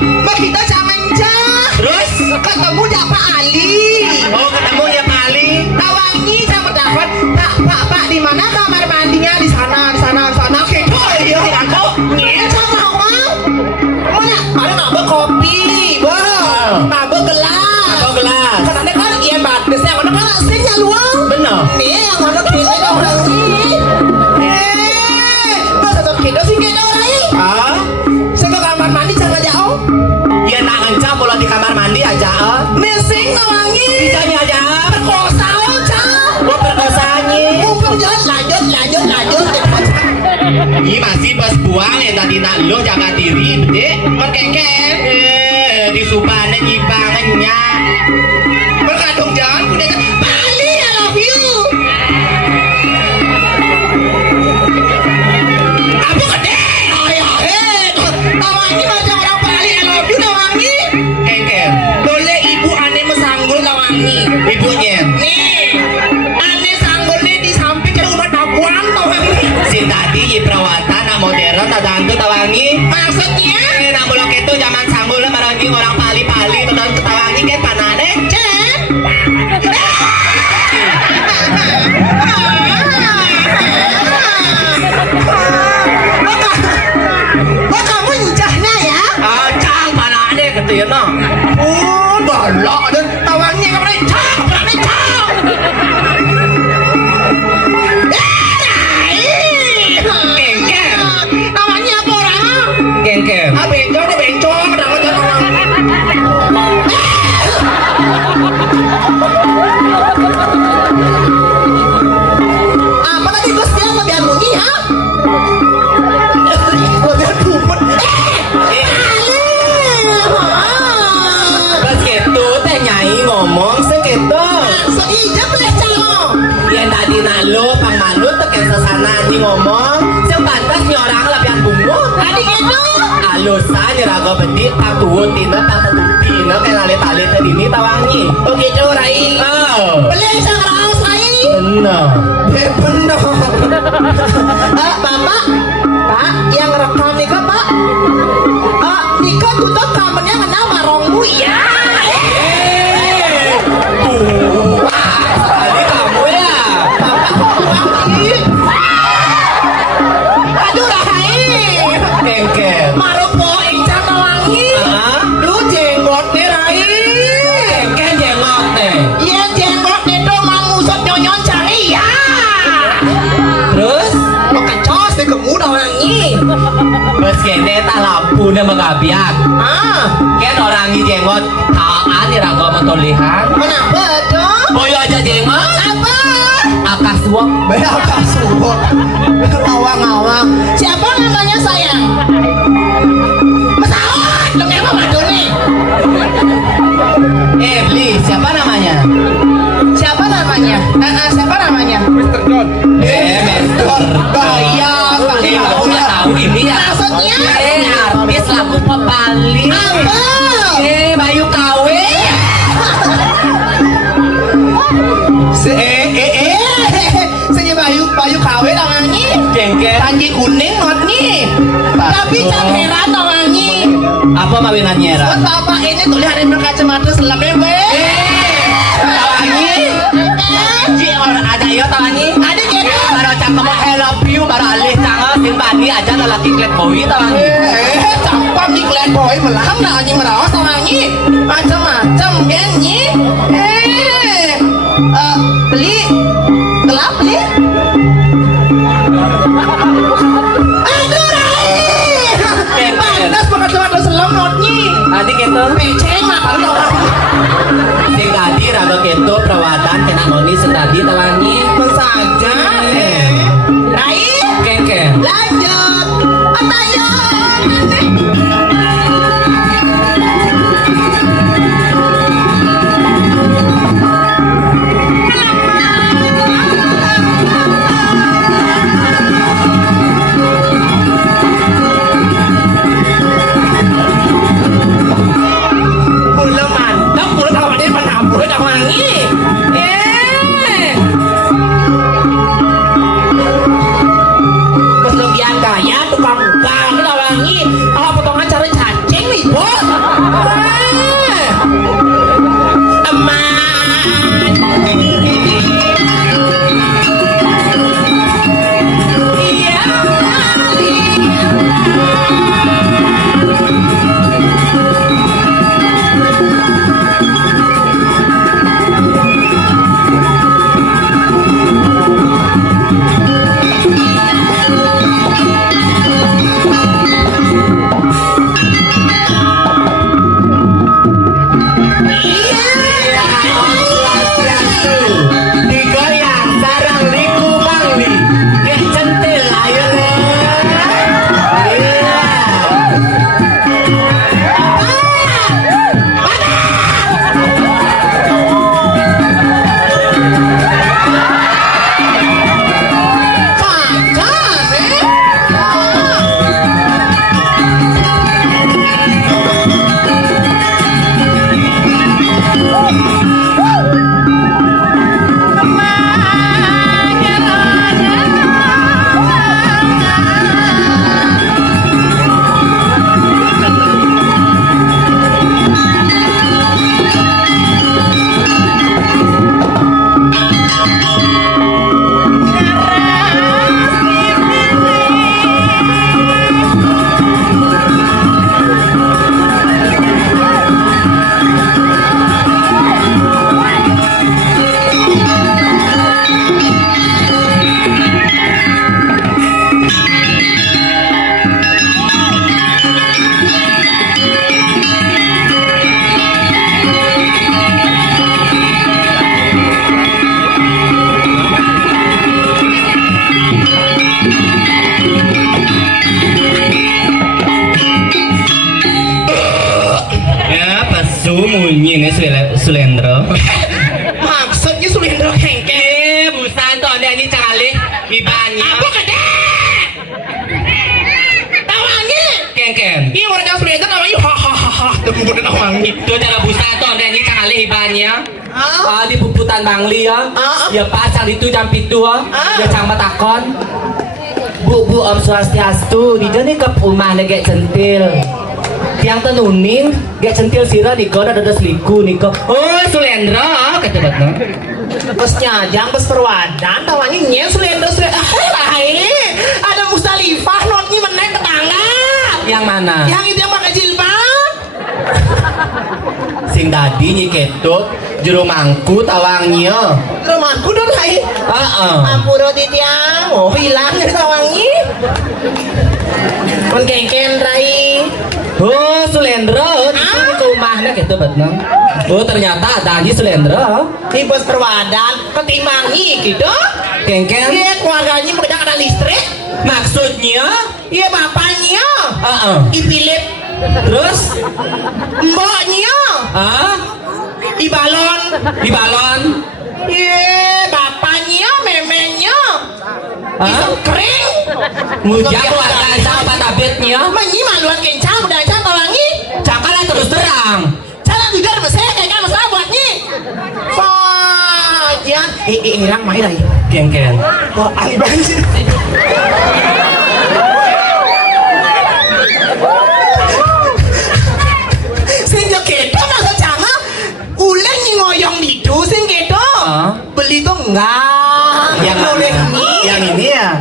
Begitu Camanja. Terus? Ketemu ya Pak Ali. Oh, ketemu ya Pak Ali. Tawangi sama dapat. Pak di mana kamar mandinya? Di sana. Gitu. Iya, aku. Iya, sama mau. Mana? Paling nambah kopi. Nambah gelas. Apa gelas? Karena kan iya batasnya. Karena kan aslinya luang. Bener. Nih yang mana kini dong lagi. Masa tuh kita sih kita orang. Ah? Saya ke kamar mandi jangan jauh. Ya nak ngancam bola di kamar mandi aja. Missing Tawangi. Bisanya aja. Perkosa aja. Gua perkosanya. Lanjut. Ini masih pas buang ya tadi nak lo jaga diri, dek. Merkeket. Di supane nyibangannya. Berkadung jangan udah Bali I love you. Apa gede? Tawangi macam orang Bali I love you Tawangi. Kengker. Boleh ibu aneh mesanggul Tawangi. Ibunya. Nih, aneh sanggulnya di samping ke rumah Tabuan Tawangi. Si tadi perawatan nak modern tak hantu Tawangi. Maksudnya? Nak bulak itu zaman sanggul lah barangnya orang pali-pali betul Tawangi kayak panane. Cen. Oh kamu nyujahnya ya? Cang panane gitu ya no. Oh balak dan Tawangi kamu cang. Kengker. Tawangi apa orang? Kengker. Bencong, kadang-kadang orang. Apa tadi bos dia lebihan bunyi ha? Lebihan bumut. Pas gitu teh nyai ngomong segitu. Seijab lecang. Yang tadi nak lo pang manut teken sesana ni ngomong. Yang pantas ni orang lebihan bumbu. Tadi gitu. Alusan nyeraga bedik tak tuwut tina tak tetupi na kaya nalit-alit na dini Tawangi. Begitu Rai. Oh. Beli sang raos Rai. Benar. Benar. Bapak, Pak, yang rekam nih Pak. Nika tutup kamarnya kenal marongmu ya. Kali kamu ya. Aduh Rai. Kengker. Maropo Ican Tawangi. Hah? Lu jenggot nih Rai. Kengker jenggot deh. Iya jenggot itu mau ngusut nyonyon cari ya. Terus? Lo kecos nih kamu Tawangi. Bes kene tak lampu na magabiak. Ken orang ni jenggot taan ni raga matolihan. Kenapa dong? Boyo aja jenggot. Apa? Akas suwak. Beakas suwak. Awang-awang. Siapa namanya sayang? Pesawat. Lo emang madu nih. Beli siapa namanya? Siapa namanya? Siapa namanya? Mr. John. Mentor. Bahaya. Kamu nggak tahu ini ya? Maksudnya? Artis lagu pepali. Apa? Bayu Kawe. Saya Bayu Kawe Tawangi. Kengker. Panji kuning nih. Tapi jangan heran Tawangi. Apa mawinannya Ra? Buat bapak ini tuh lihat berkacamata selam bebe. Tawangi. Ji orang ada yo Tawangi. Ada gitu. Baru cakap I love you baru alih canggah simpani aja lelaki klet boy Tawangi. Cakap di kalian boy melah nggak anjing merawat Tawangi. Macam-macam genyi. Beli gelap beli. Aduh Rai. Panas berkacamata selam notnya. Adik itu. Beceng mah kalau orang. Sing tadi raga kento perawatan kena noni setadi Tawangi. Saja. Rai. Kengker. Lanjut. Atayo. Bos. munyi nih Sulendro. Maksudnya Sulendro kengkeng. Busan tuh ada ini cakali ibanya. Apa kata? Tawangi. Kengken. Iya orang Sulendro tawangi hahaha. Tunggu tawangi. Itu cara busan tuh ada ini cakali ibanya. Ah. Di puputan Bangli ya. Ya pasang itu jam pitu ya. Ya cang takon. Bu Om Swastiastu, di nih ke rumah gak centil. Yang tenuning gak centil sira niko ada seliku niko. Oh Sulendra kata batna. Bos nyajang, bos perwadan, tawangi nyel Sulendro. Ada Mustalifah notnya menaik tetangga. Yang mana? Yang itu yang pakai jilbab. Sing tadi nyi ketut juru mangku tawangnya. Romanku dong hai. Ampuro titiang, oh hilang dari tawangi. Kon kengken rai. Oh Sulendra, itu ke rumahnya gitu batna. Oh ternyata ada nyi Sulendra. Di bos perwadan, ketimbangi gitu. Kengken. Iya keluarganya bekerja ada listrik. Maksudnya? Iya bapaknya. Ipilip. Terus? Mboknya. Di balon. Di balon. Iya bapaknya, memenya. Iseng kering. Mujak keluarga sama patabetnya. Menyi maluan kencang udah aja tawangi. Cakaran terus terang. Jalan juga mesek kayak kan masalah buatnya. Saja. Hilang main lagi. Kengken. Kok alban sih? Sing yo kedo masa jangan ulen ngoyong itu sing kedo. Beli tuh enggak. Yang boleh yang ini ya.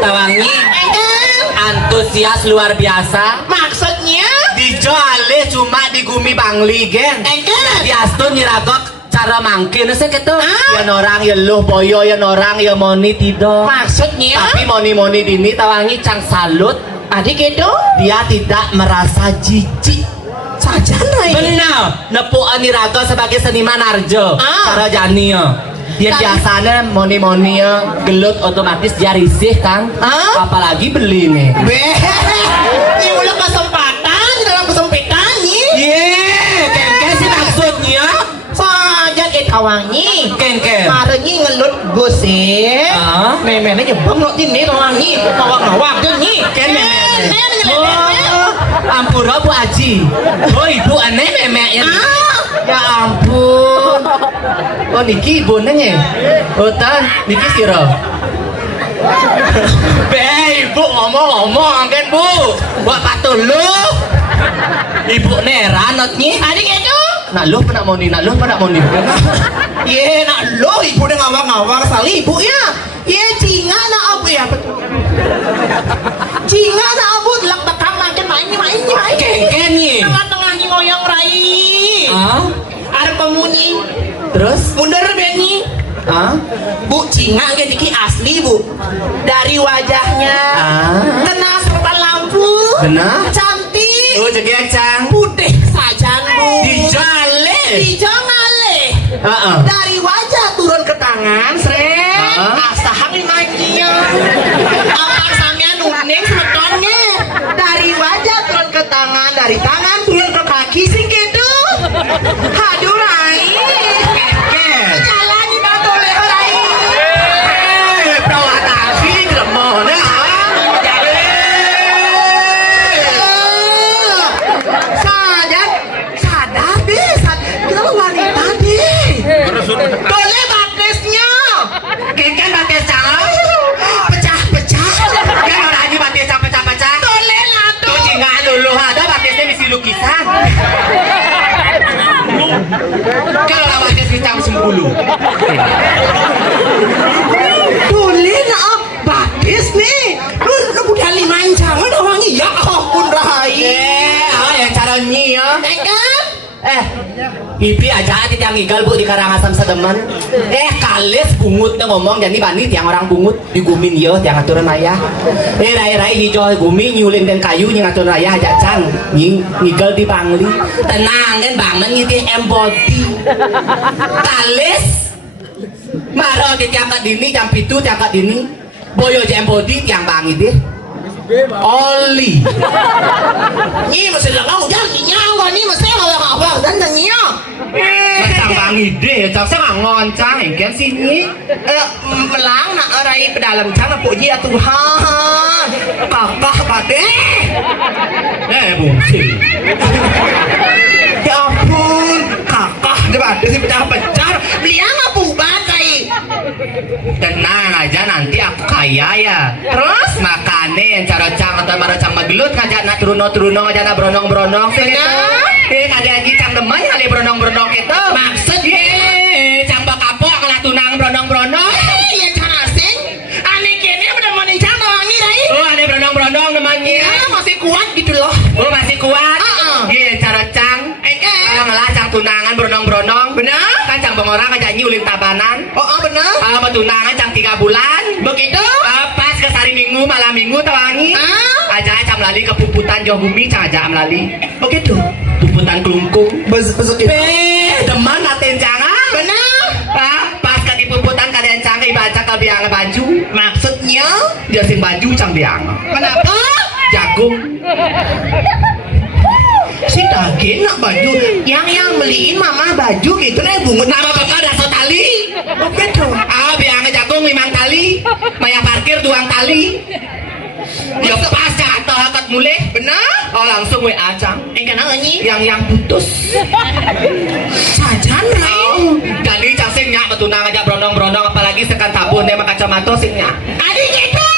Tawangi antusias luar biasa. Maksudnya Dijualnya cuma di Gumi Bangli gen. Di Astun nyiragok cara mangkin saya gitu. Ya orang ya luh boyo ya orang ya moni tidak. Maksudnya Tapi moni dini Tawangi cang salut. adik kedo Dia tidak merasa jijik. saja naik. Benar, nepuan Niraga sebagai seniman arjo. Cara jani ya. Dia biasanya moni ya gelut otomatis dia risih Kang. Apalagi beli nih. Ini udah kesempatan dalam kesempitan nih. Kengken sih maksudnya. Saja tawangi. Kengken. Marahnya ngelut gosip. Memenya jebong lo ini tawangi. Tawang nih. Ken Ampura Bu Aji. Oh ibu aneh memeknya. Ya ampun. Oh niki ibu nanya. Oh tan niki siro. Ibu ngomong kan Bu. Buat patuh lu. Ibu nera notnya. Adik itu. Nak lu pernah moni. Iya nak lo ibu udah ngawang sekali ibu ya. Iya cinga nak apa ya betul. Cinga nak abu lak bekam makin main. Kengken nih. Tengah-tengahnya ngoyong rai. Ada pemuni. Terus? Mundur Benny. Bu cinga gini asli bu. Dari wajahnya. Kena serban lampu. Benar? Cantik. Oh jadi cang. Putih saja bu. Dijale. Dari wajah turun ke tangan, srek. Asahan naiknya. Apaan sampean uning sebetulnya. Dari wajah turun ke tangan, dari tangan turun ke kaki sing gitu. Haduh rai. Jalan di batu leher rai. Perawat api gimana? Sadar deh, kita wanita deh. Boleh batisnya. Kengken batis cang. Pecah-pecah. Kan orang ini batisnya pecah-pecah. Boleh lah tuh. Tuh cinga dulu ada batisnya misi lukisan. Kalau orang batis dicam 10. Boleh lah batis nih. Lu udah 5 incan wangi ya ampun rai. Yang cara nyi ya. Kan? Ipi aja atit yang igal bu di Karangasem Sedemen. Kalis bungut na ngomong jadi bani tiang orang bungut di gumin yo tiang aturan ayah. Rai hijau gumi nyulin dan kayu yang aturan ayah aja can ngigal di Bangli. Tenang kan bangun ngiti embody. Kalis maro di tiang kat dini jam pitu tiang kat dini. Boyo jam embody tiang bangi deh. Oli. Nhi mà sẽ là ngau dân thì nhau rồi Nhi mà sẽ là ngau vào dân là nhau. Chẳng bằng ide, chẳng sao ngon chang hình kém xin nhí. Melang nak arai dalam cang apa dia Tuhan. Kakak bade. Bung sih. Ya ampun, kakak dia bade sih pecah-pecah. Liang apa badai? Tenang aja nanti aku kaya ya. Terus makane yang cara cang atau maracang magelut ngajak nak turuno ngajak nak beronong ngajak lagi cang demen kali beronong itu. Maksud Cang bakapok kalau tunang beronong. yang cara asing. Aneh kene udah mau cang wangi rai. Oh ada beronong namanya. Ya masih kuat gitu loh. Oh masih kuat. Iya cara cang. Ngalah cang tunangan beronong. Benar? Kan cang bengorang ngajak nyulin tabanan. Oh benar. Sama tunangan cang 3 bulan. Begitu? Pas ke hari Minggu malam Minggu tawangi. Aja cang melali ke puputan Johor Bumi cang aja melali. Begitu. Puputan kelungkung. Besok itu. Deman aten jangan. Benar. Pas ke di puputan kalian cang ibaca ke biang baju. Maksudnya? Dia sing baju cang biang. Kenapa? Jagung. Si Daging nak baju yang beliin mama baju gitu nih bungut Nama bapak dasar tali. begitu. Biang jagung 5 tali. Maya parkir 2 tali. Ya pas jatuh hakat mulai. Benar? Oh langsung WA cang. Kenapa nyi? Yang putus. Sajan rai. Jadi cang sing nyak betunang aja berondong apalagi sekan sabun dia makan kacamata sing nyak. Adik gitu.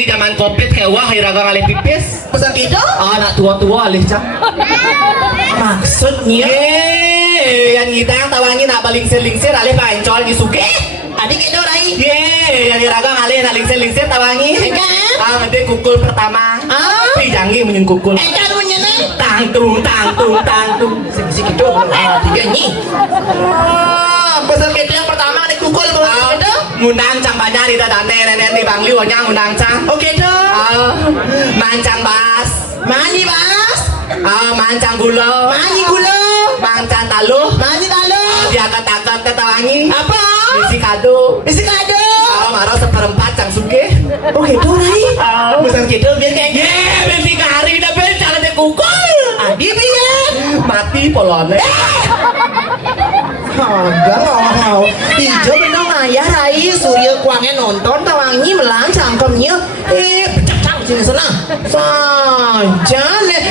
Zaman covid kewah hiraga ngalih pipis. Pesan gitu? Anak tua-tua alih cang. Maksudnya? Yang kita yang tawangi nak lingsir alih pancol di suke. Adik gitu rai. Yang hiraga ngalih nak lingsir tawangi. Nanti kukul pertama. Jangi menyun kukul. Kan punya nih. Tang tung. Segi gitu. Tiga nyi. Pesan gitu yang pertama nih kukul bawa gitu. Ngundang cang banyak di dadane nenek di Bang Liu ngundang cang. Oke dong. Mancang bas. Mani bas. Mancang gula. Mani gula. Mancang taluh. Mani talu. Dia kata ketawangi. Apa? Isi kado. Isi kado. Marah seperempat cang suge. Oh gitu rai. Pesan gitu biar kayak gitu. Besi kari dah bel jangan ada kukul. Adi biar. Mati polone. Enggak mau. Hijau bener ayah rai. Surya kuangnya nonton tawangi melang cangkemnya. Pecah sini sana. Saja.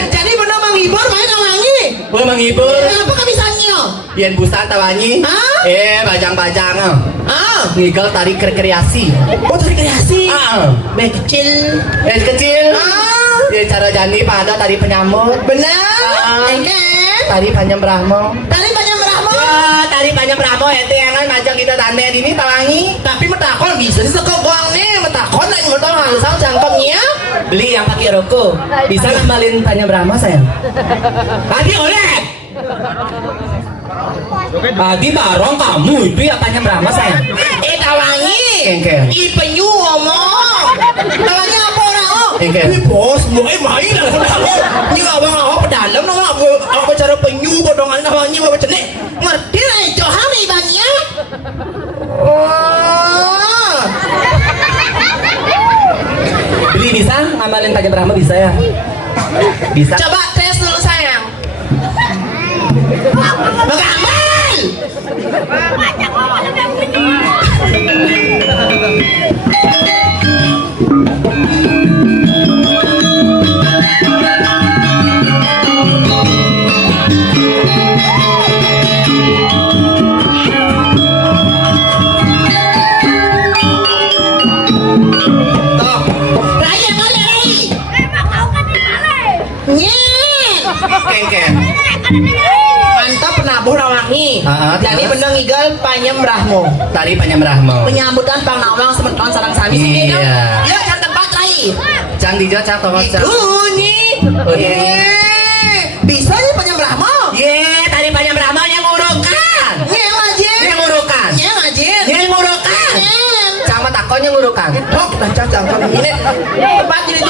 Jadi bener menghibur main tawangi. Boleh menghibur. Apa kamisannya? Yen busan tawangi. Bajang-bajang. Ngigel tarik rekreasi. Oh tarik kreasi. Baik kecil. Kecil. Ya cara jani pada tadi penyambut. Benar. Tadi panjang Brahmo. Tadi banyak berapa? Tadi panjang Brahmo itu yang kan ngajak kita tanda ini tawangi. Tapi metakon bisa sih sekoang nih. Metakon lagi metakon langsung cangkemnya. Beli yang pakai rokok. Bisa ngembalin panjang Brahmo sayang. Tadi oleh. Tadi barong kamu itu ya panjang Brahmo sayang. Tawangi. Engkel. Penyu ngomong. Tawangi apa orang? Engkel. Bos, mulai main lah. Ini abang awak pedalam nama aku cara penyu bodongan tawangi apa cenek. Ngerti lah Johan ibangnya. Beli bisa ngambalin panjang Brahmo bisa ya? Bisa. Coba tes dulu sayang. Mengamal. Kengken. Mantap penabuh rawangi. Jadi terus? bener ngigel Panyem Brahmo. Tadi panjang Brahmo. Penyambutan Pang Nawang semeton sarang sami sih Iya. Ya kan tempat rai. Cang dijo cang tongok cang. Nyi. Oh, iya. Bisa nih Panyem Brahmo. Tadi panjang Brahmo yang ngurukan. Yang ngajin. Yang ngurukan. Yang ngajin. Yang ngurukan. Yang. Cang mah takonnya ngurukan. Oh, kita cangkang ini. Tempat jadi